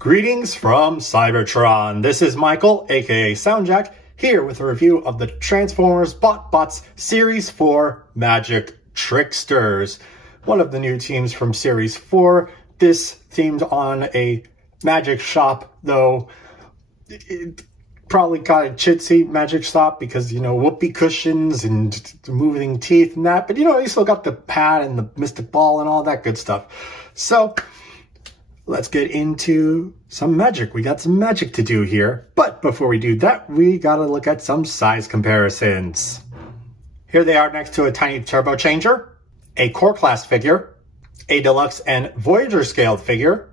Greetings from Cybertron. This is Michael, aka SoundJack, here with a review of the Transformers BotBots Series 4 Magic Tricksters. One of the new teams from Series 4. This themed on a magic shop, though it probably got a chitsy magic shop because, you know, whoopee cushions and moving teeth and that. But, you know, you still got the pad and the mystic ball and all that good stuff. So let's get into some magic. We got some magic to do here. But before we do that, we gotta look at some size comparisons. Here they are next to a tiny turbo changer, a core class figure, a deluxe and Voyager scaled figure,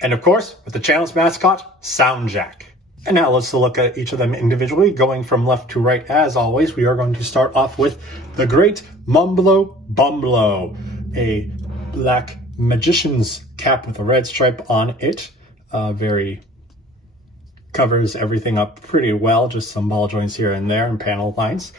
and of course, with the channel's mascot, SoundJack. And now let's look at each of them individually, going from left to right. As always, we are going to start off with the great Bumble, a black magician's cap with a red stripe on it. Very covers everything up pretty well, just some ball joints here and there and panel lines.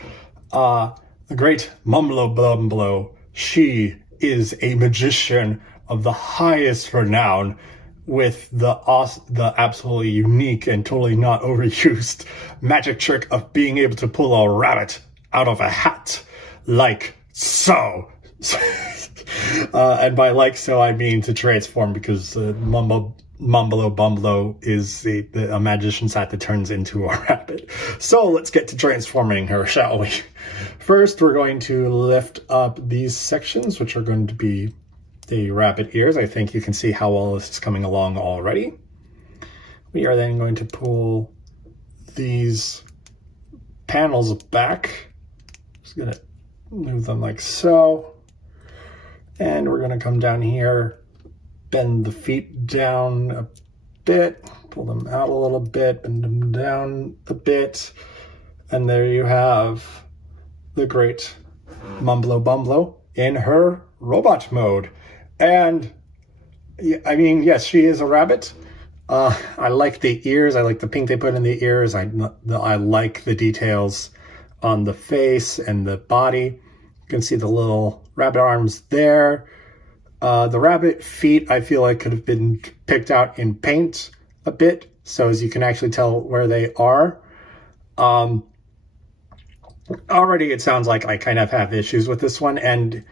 The great Bumble, she is a magician of the highest renown with the absolutely unique and totally not overused magic trick of being able to pull a rabbit out of a hat like so. And by like so, I mean to transform, because Bumble is a magician's hat that turns into a rabbit. So let's get to transforming her, shall we? First, we're going to lift up these sections, which are going to be the rabbit ears. I think you can see how well this is coming along already. We are then going to pull these panels back. Just gonna move them like so. And we're going to come down here, bend the feet down a bit, pull them out a little bit, bend them down a bit. And there you have the great Bumble in her robot mode. And I mean, yes, she is a rabbit. I like the ears. I like the pink they put in the ears. I like the details on the face and the body. You can see the little rabbit arms there. The rabbit feet, I feel like, could have been picked out in paint a bit, so as you can actually tell where they are. Already it sounds like I kind of have issues with this one, and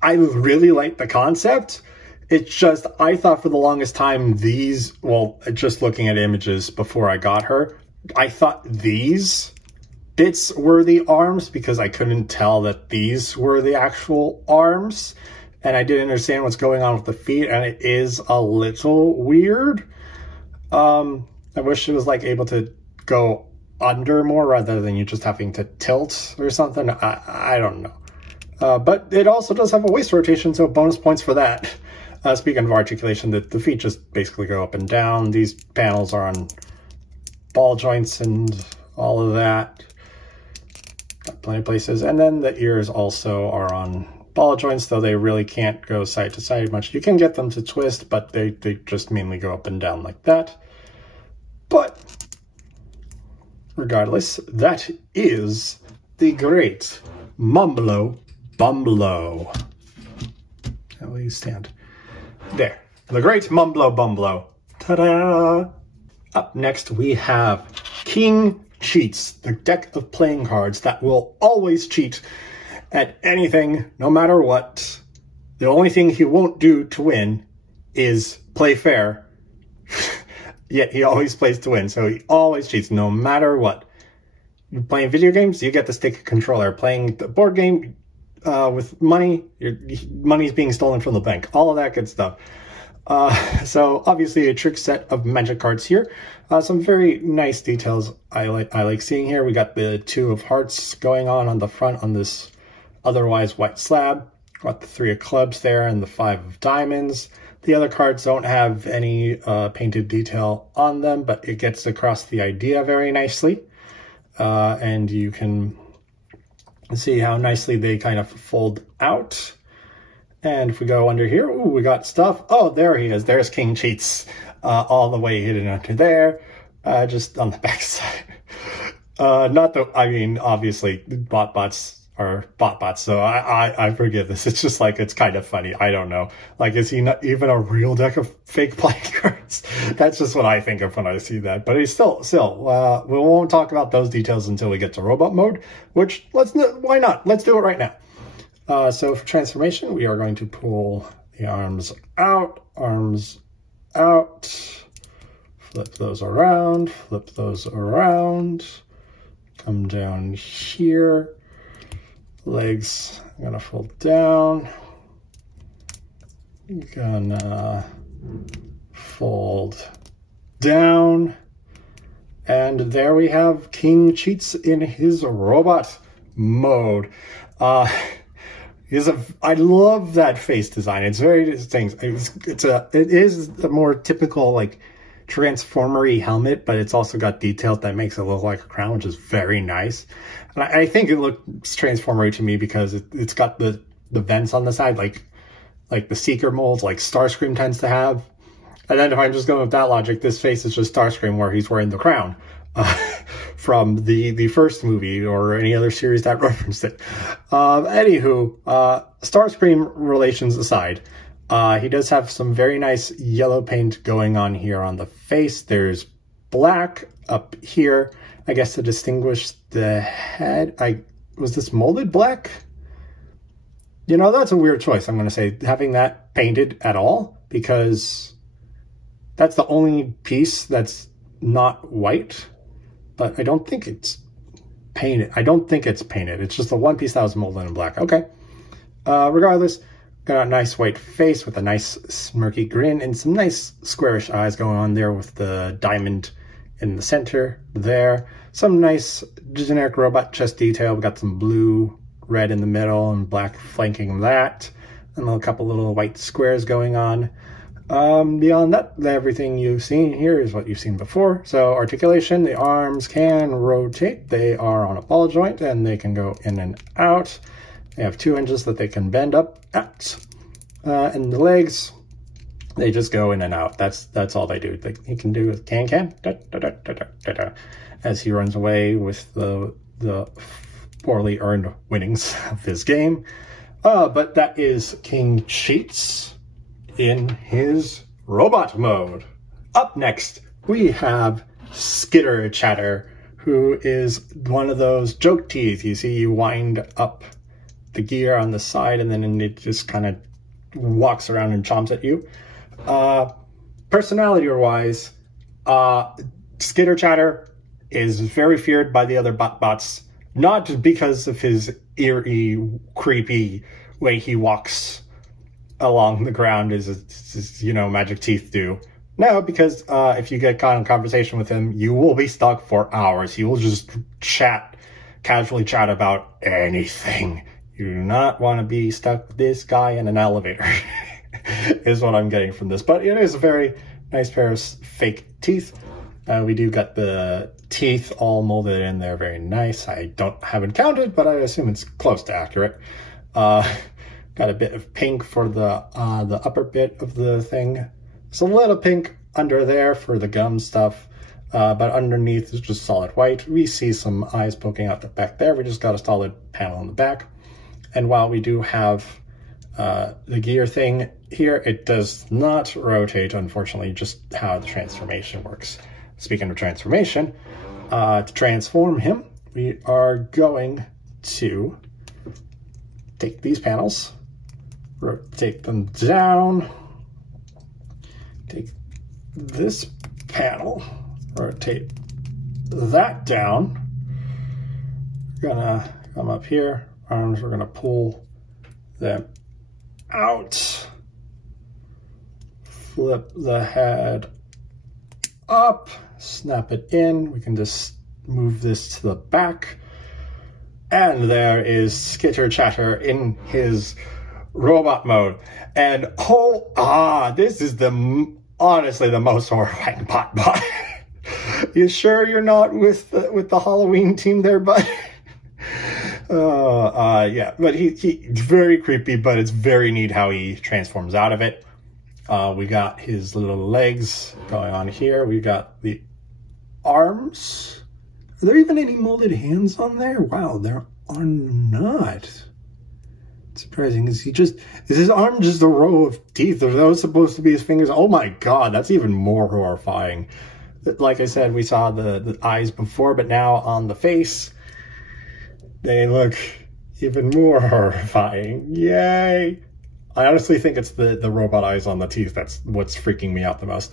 I really like the concept. It's just, I thought for the longest time these, well, just looking at images before I got her, I thought these bits were the arms because I couldn't tell that these were the actual arms, and I didn't understand what's going on with the feet, and it is a little weird. I wish it was like able to go under more rather than you just having to tilt or something. I don't know. But it also does have a waist rotation, so bonus points for that. Speaking of articulation, the feet just basically go up and down. These panels are on ball joints and all of that. Plenty of places. And then the ears also are on ball joints, though they really can't go side to side much. You can get them to twist, but they just mainly go up and down like that. But regardless, that is the great Bumble. How will you stand? There. The great Bumble. Ta-da! Up next we have King Cheats, the deck of playing cards that will always cheat at anything, no matter what. The only thing he won't do to win is play fair. Yet he always plays to win, so he always cheats, no matter what. You're playing video games, you get the stick controller. Playing the board game with money, money's being stolen from the bank. All of that good stuff. So obviously a trick set of magic cards here. Some very nice details I like seeing here. We got the 2 of hearts going on the front on this otherwise white slab. Got the 3 of clubs there and the 5 of diamonds. The other cards don't have any painted detail on them, but it gets across the idea very nicely. And you can see how nicely they kind of fold out. And if we go under here, ooh, we got stuff. Oh, there he is. There's King Cheats, all the way hidden under there, just on the back side. Not that, I mean, obviously, BotBots are BotBots, so I forgive this. It's just like, it's kind of funny. I don't know. Like, is he not even a real deck of fake playing cards? That's just what I think of when I see that. But he's still, we won't talk about those details until we get to robot mode, which, why not? Let's do it right now. So for transformation, we are going to pull the arms out, flip those around, come down here. Legs, I'm gonna fold down, gonna fold down, and there we have King Cheats in his robot mode. I love that face design. It's very distinct. It is the more typical like transformery helmet, but it's also got details that makes it look like a crown, which is very nice. And I think it looks transformery to me because it's got the vents on the side, like the Seeker molds, like Starscream tends to have. And then if I'm just going with that logic, this face is just Starscream where he's wearing the crown from the first movie or any other series that referenced it. Anywho, Starscream relations aside, he does have some very nice yellow paint going on here on the face. There's black up here, I guess, to distinguish the head. Was this molded black? You know, that's a weird choice, I'm going to say, having that painted at all, because that's the only piece that's not white, but I don't think it's painted. It's just the one piece that was molded in black. Okay. Regardless, got a nice white face with a nice smirky grin and some nice squarish eyes going on there with the diamond in the center there. Some nice generic robot chest detail. We got some blue, red in the middle and black flanking that. And a couple little white squares going on. Beyond that, everything you've seen here is what you've seen before. So articulation, the arms can rotate. They are on a ball joint and they can go in and out. They have 2 hinges that they can bend up at. And the legs, they just go in and out. That's all they do. He can do with can da, da, da, da, da, da, as he runs away with the poorly earned winnings of his game. But that is King Cheats in his robot mode. Up next, we have Skitter Chatter, who is one of those joke teeth. You see, you wind up the gear on the side and then it just kind of walks around and chomps at you. Personality-wise, Skitter Chatter is very feared by the other BotBots, not because of his eerie, creepy way he walks along the ground as you know, magic teeth do. No, because if you get caught in conversation with him, you will be stuck for hours. He will just casually chat about anything. You do not want to be stuck with this guy in an elevator, is what I'm getting from this. But it is a very nice pair of fake teeth. We do got the teeth all molded in there, very nice. I haven't counted, but I assume it's close to accurate. Got a bit of pink for the upper bit of the thing. It's a little pink under there for the gum stuff, but underneath is just solid white. We see some eyes poking out the back there. We just got a solid panel in the back. And while we do have the gear thing here, it does not rotate, unfortunately, just how the transformation works. Speaking of transformation, to transform him, we are going to take these panels, rotate them down, take this panel, rotate that down. We're gonna come up here, arms, we're gonna pull them out, flip the head up, snap it in. We can just move this to the back. And there is Skitter Chatter in his robot mode. And this is honestly the most horrifying BotBot. You sure you're not with the Halloween team there, bud? Yeah, but he's very creepy, but it's very neat how he transforms out of it. We got his little legs going on here. We got the arms. Are there even any molded hands on there? Wow, there are not. Surprising. Is his arm just a row of teeth? Are those supposed to be his fingers? Oh my god, that's even more horrifying. Like I said, we saw the eyes before, but now on the face, they look even more horrifying. Yay! I honestly think it's the robot eyes on the teeth that's what's freaking me out the most.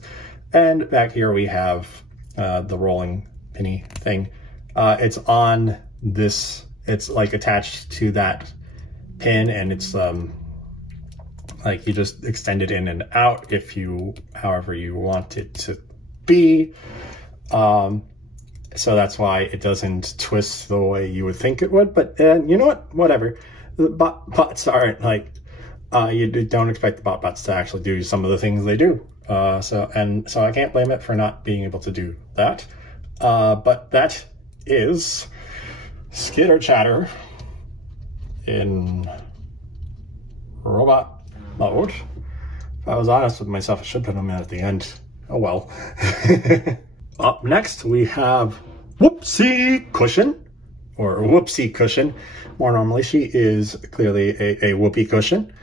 And back here we have the rolling penny thing. It's on this, it's like attached to that pin, and it's like you just extend it in and out if you, however you want it to be. So that's why it doesn't twist the way you would think it would. But you know what? Whatever. The bots aren't like, you don't expect the BotBots to actually do some of the things they do. So I can't blame it for not being able to do that. But that is Skitter Chatter in robot mode. If I was honest with myself, I should put them in at the end. Oh well. Up next, we have Whoopsie Cushion, or Whoopsie Cushion. More normally, she is clearly a whoopee cushion.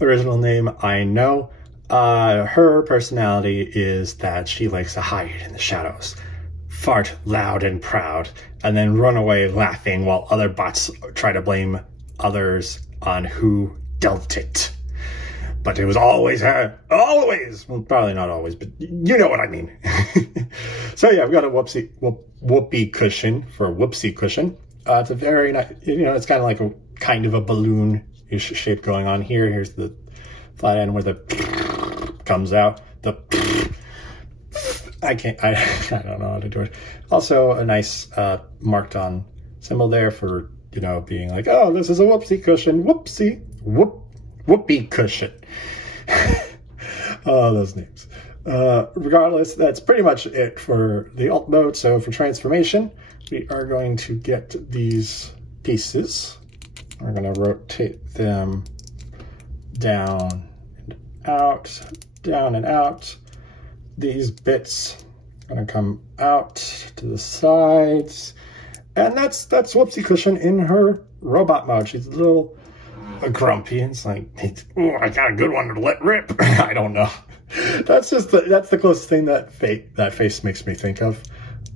Original name, I know. Her personality is that she likes to hide in the shadows, fart loud and proud, and then run away laughing while other bots try to blame others on who dealt it. But it was always her. Always! Well, probably not always, but you know what I mean. So yeah, we got a whoopee cushion for Whoopsie Cushion. It's a very nice, it's kind of like a balloon shape going on here. Here's the flat end where the comes out. I don't know how to do it. Also a nice marked on symbol there for, being like, oh, this is a Whoopsie Cushion. Whoopee Cushion. Oh, those names. Regardless, that's pretty much it for the alt mode. So for transformation, we are going to get these pieces. We're going to rotate them down and out, down and out. These bits are going to come out to the sides. And that's Whoopsie Cushion in her robot mode. She's a little grumpy. It's like, oh, I got a good one to let rip. I don't know. That's the closest thing that face makes me think of.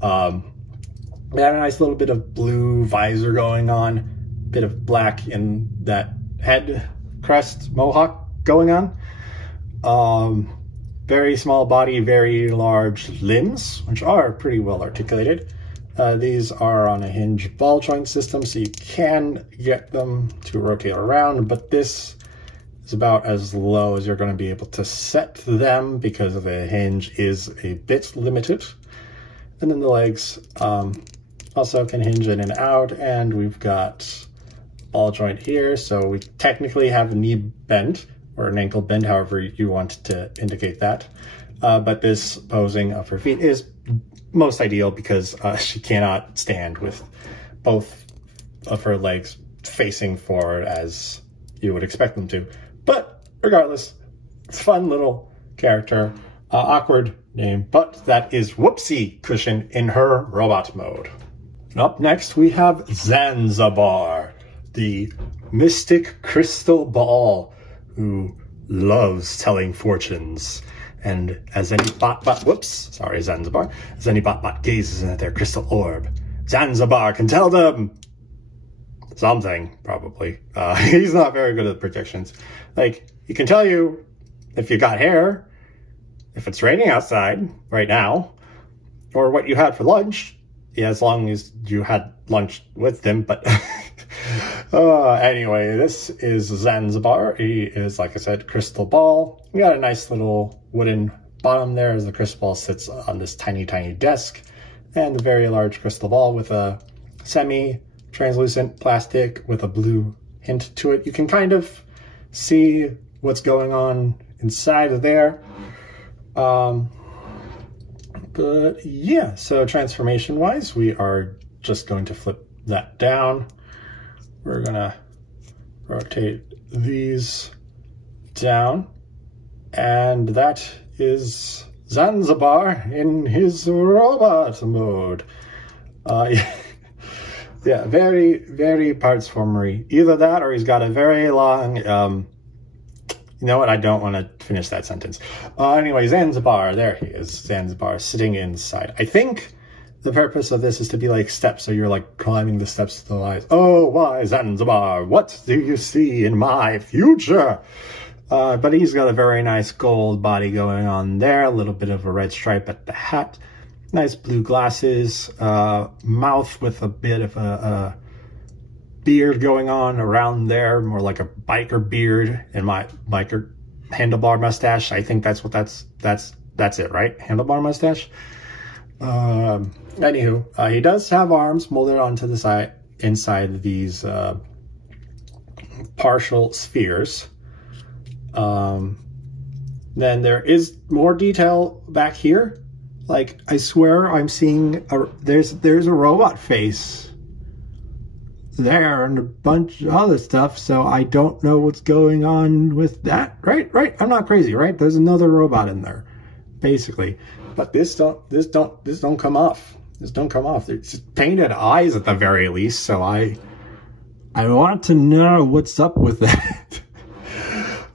They have a nice little bit of blue visor going on, bit of black in that head crest mohawk going on. Very small body, very large limbs, which are pretty well articulated. These are on a hinge ball joint system, so you can get them to rotate around, but this is about as low as you're going to be able to set them because the hinge is a bit limited. And then the legs also can hinge in and out, and we've got ball joint here, so we technically have a knee bend or an ankle bend, however you want to indicate that. But this posing of her feet is most ideal because she cannot stand with both of her legs facing forward as you would expect them to. But regardless, it's a fun little character. Awkward name, but that is Whoopsie Cushion in her robot mode. And up next, we have Zanzibar, the mystic crystal ball who loves telling fortunes. And as any Zanzibar, as any BotBot gazes into their crystal orb, Zanzibar can tell them something, probably. He's not very good at predictions. Like, he can tell you if you got hair, if it's raining outside right now, or what you had for lunch, as long as you had lunch with him. But anyway, this is Zanzibar. He is, like I said, crystal ball. We got a nice little wooden bottom there as the crystal ball sits on this tiny, tiny desk, and a very large crystal ball with a semi-translucent plastic with a blue hint to it. You can kind of see what's going on inside of there. But yeah, so transformation wise, we are just going to flip that down. We're gonna rotate these down, and that is Zanzibar in his robot mode. Yeah, very, very parts formery. Either that or he's got a very long, you know what? I don't want to finish that sentence. Anyway, Zanzibar. There he is. Zanzibar sitting inside. I think the purpose of this is to be like steps. So you're like climbing the steps to the light. Oh, why Zanzibar? What do you see in my future? But he's got a very nice gold body going on there. A little bit of a red stripe at the hat. Nice blue glasses, mouth with a bit of a beard going on around there, more like a biker beard, and my biker handlebar mustache. I think that's what that's it, right? Handlebar mustache. Anywho, he does have arms molded onto the side inside these partial spheres. Then there is more detail back here. Like, I swear I'm seeing there's a robot face there and a bunch of other stuff, so I don't know what's going on with that. Right? I'm not crazy, right? There's another robot in there, basically. But this don't come off. This don't come off. It's just painted eyes at the very least, so I want to know what's up with that.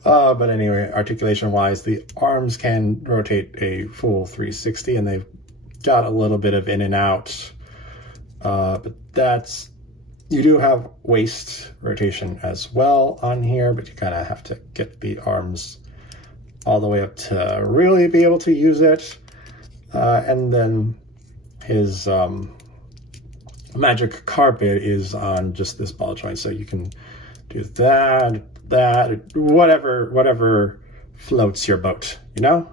But anyway, articulation-wise, the arms can rotate a full 360, and they've got a little bit of in and out. But you do have waist rotation as well on here, but you kind of have to get the arms all the way up to really be able to use it. And then his magic carpet is on just this ball joint, so you can do that, whatever floats your boat, you know?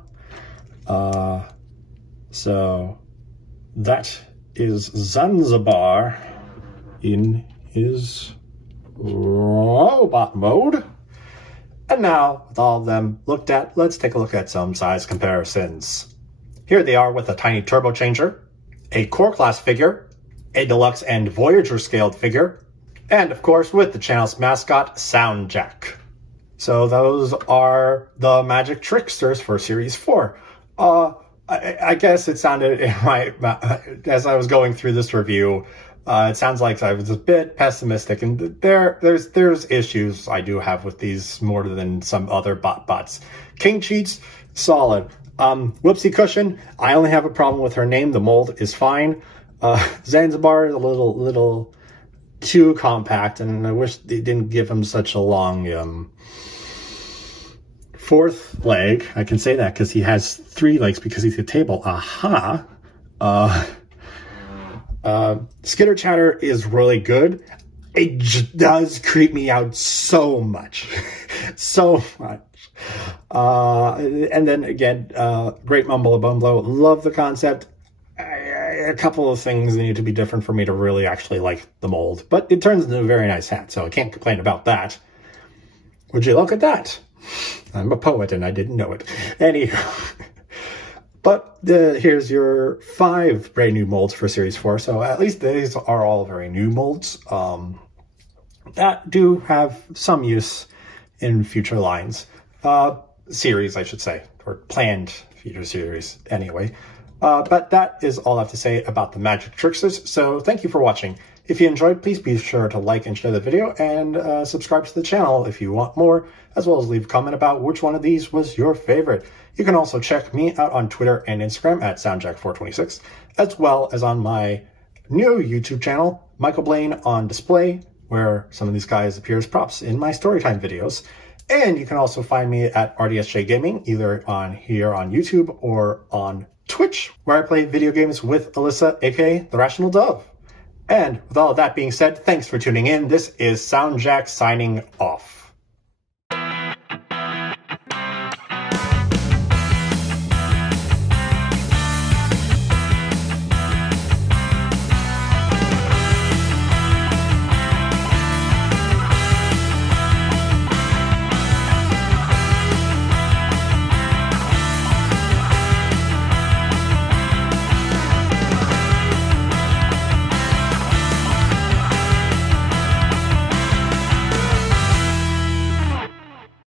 So that is Zanzibar in his robot mode. And now, with all of them looked at, let's take a look at some size comparisons. Here they are with a tiny turbo changer, a core class figure, a deluxe and Voyager scaled figure, and of course with the channel's mascot, SoundJack. So those are the Magic Tricksters for Series 4. I guess it sounded, as I was going through this review, it sounds like I was a bit pessimistic, and there's issues I do have with these more than some other BotBots. King Cheats, solid. Whoopsie Cushion, I only have a problem with her name. The mold is fine. Zanzibar is a little too compact, and I wish they didn't give him such a long fourth leg. I can say that because he has 3 legs because he's a table. Aha. Skitter Chatter is really good. It does creep me out so much. So much. And then again, great Bumble. Love the concept. A couple of things need to be different for me to really actually like the mold, but it turns into a very nice hat, so I can't complain about that. Would you look at that? I'm a poet and I didn't know it. Anyhow, but here's your 5 brand new molds for Series 4, so at least these are all very new molds that do have some use in future lines. Series, I should say, or planned future series anyway. But that is all I have to say about the Magic Tricksters, so thank you for watching. If you enjoyed, please be sure to like and share the video, and subscribe to the channel if you want more, as well as leave a comment about which one of these was your favorite. You can also check me out on Twitter and Instagram at SoundJack426, as well as on my new YouTube channel, Michael Blaine on Display, where some of these guys appear as props in my storytime videos. And you can also find me at RDSJ Gaming, either on here on YouTube or on Twitch, where I play video games with Alyssa, aka The Rational Dove. And with all of that being said, thanks for tuning in. This is SoundJack signing off.